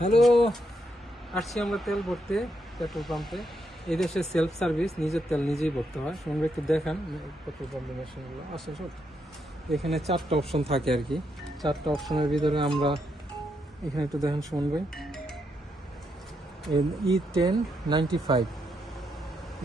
Hello, আসছি আমরা তেল ভরতে, পেট্রোল পাম্পে। এই দেশে সেলফ সার্ভিস নিজের তেল নিজেই ভরতে হয়। শুনবে একটু দেখান, পেট্রোল পাম্পের মেশিনগুলো আসে সব এখানে চারটা অপশন থাকে আর কি। চারটা অপশনের ভিতরে আমরা, এখানে একটু দেখেন শুনবে E ten ninety five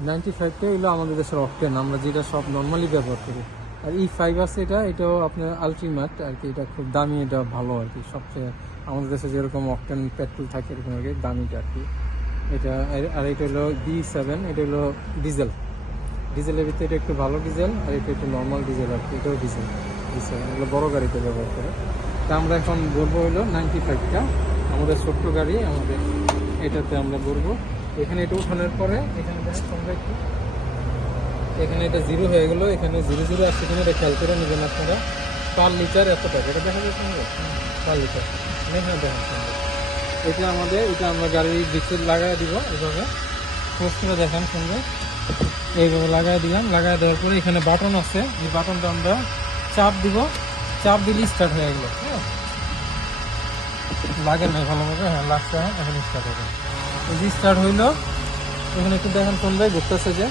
ninety ফাইভটা হলো আমাদের দেশের অকটেন আমরা যেটা সব নর্মালি ব্যবহার করি। আর ই ফাইভ আছে এটা, এটাও আপনার আলটিমেট আর কি, এটা খুব দামি, এটা ভালো আর কি, সবচেয়ে আমাদের দেশে যেরকম অকটেন পেট্রোল থাকে এরকম আর কি, দামিটা আর কি। এটা, আর- এটা হলো বি সেভেন এটা হলো ডিজেল ডিজেলের ভিতরে এটা একটু ভালো ডিজেল আর এটা একটু নর্মাল ডিজেল আর কি, এটাও ডিজেল বি সেভেন এগুলো বড়ো গাড়িতে ব্যবহার করে। তা আমরা এখন বলব হলো নাইনটি ফাইভটা আমাদের ছোট্ট গাড়ি, আমাদের এটাতে আমরা বলব। এখানে এটা উঠানোর পরে, এখানে তোমরা একটু। এখানে এটা জিরো হয়ে গেলো, এখানে জিরো জিরো আসছে কিনা এটা খেয়াল করে নেবেন আপনারা। পার লিটার এত টাকা, এটা দেখা যায় আমাদের পার লিটার এখানে দেখেন সুন্দর। এটা আমাদের, এটা আমরা গাড়ির ভিতরে লাগাই দিব এইভাবে। পোস্ট করে দেখান সুন্দর এইভাবে লাগাই দিলাম লাগাই দেওয়ার পরে এখানে বাটন আছে। এই বাটনটা আমরা চাপ দিব। চাপ দিলে স্টার্ট হয়ে গেলো হ্যাঁ। লাগে না ভালোভাবে হ্যাঁ লাগছে হ্যাঁ এখন স্টার্ট হবে স্টার্ট হইল, এখানে একটু দেখেন ভাই ঘুরতেছে যে।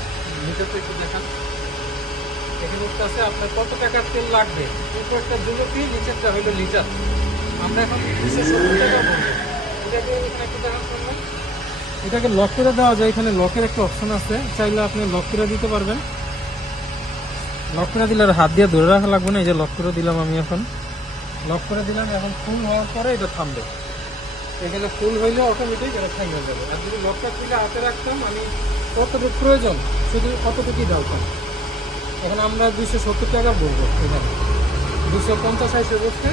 কত টাকার তেল লাগবে? দুটো কি নিচেরটা হইল লিটার। এটাকে লক করে দেওয়া যায়। এখানে লকের একটা অপশন আছে। চাইলে আপনি লক করে দিতে পারবেন। লক করে দিলে আর হাত দিয়ে ধরে রাখা লাগবে না। এই যে লক করে দিলাম আমি এখন। লক করে দিলাম এখন ফুল হওয়ার পরে এটা থামবে। এখানে ফুল হইলে অটোমেটিক এটা থামে যাবে। আর যদি লকটা খুলে হাতে রাখতাম, আমি কতটুকু প্রয়োজন? শুধু কতটুকুই দরকার? এখন আমরা দুইশো সত্তর টাকা বলব এখানে। দুশো পঞ্চাশ আইসে বসছে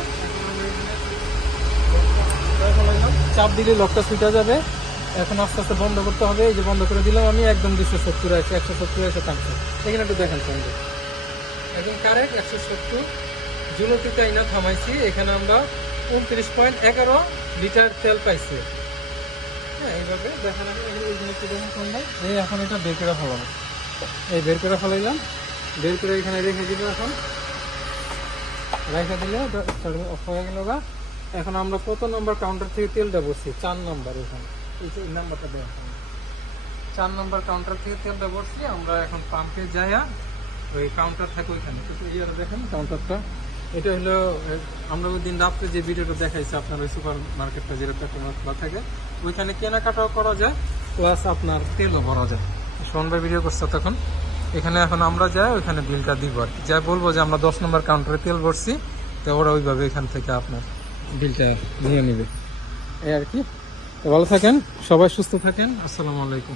চাপ দিলে লকটা ছুটে যাবে। এখন আস্তে আস্তে বন্ধ করতে হবে। এই যে বন্ধ করে দিলাম আমি, একদম দুশো সত্তর আছে একশো সত্তর আছে থামছে এখানে একটু দেখেন সঙ্গে একদম কারেক্ট একশো সত্তর। জুলতিতে আইনা থামাইছি। এখানে আমরা উনত্রিশ পয়েন্ট এগারো লিটার তেল পাইছে। হ্যাঁ এইভাবে দেখেন আমি এখানে একটু এই এখন এটা বের করে ফেলাম এই বের করে ফেলাইলাম। বের করে এখানে রেখে দিব এখন। রেখে দিলে অফ হয়ে গেল গা। এখন আমরা কত নম্বর কাউন্টার থেকে তেলটা বসছি চার নম্বর এখানে। এই নাম্বারটা দেওয়া চার নম্বর কাউন্টার থেকে তেলটা বসছি আমরা এখন পাম্পে যাইয়া ওই কাউন্টার থাকে ওইখানে। দেখেন কাউন্টারটা এটা হলো আমরা ওই দিন রাত্রে যে ভিডিওটা দেখাইছি আপনার ওই সুপার মার্কেটটা যেটা পেট্রোল খোলা থাকে, ওইখানে কেনাকাটাও করা যায় প্লাস আপনার তেলও ভরা যায়। সোনবার ভিডিও করছে তখন। এখানে এখন আমরা যাই, ওইখানে বিলটা দিব আর কি। যা বলব যে আমরা দশ নম্বর কাউন্টারে তেল ভরছি, তো ওরা ওইভাবে এখান থেকে আপনার বিলটা নিয়ে নেবে। এই আর কি। ভালো থাকেন, সবাই সুস্থ থাকেন, আসসালামু আলাইকুম।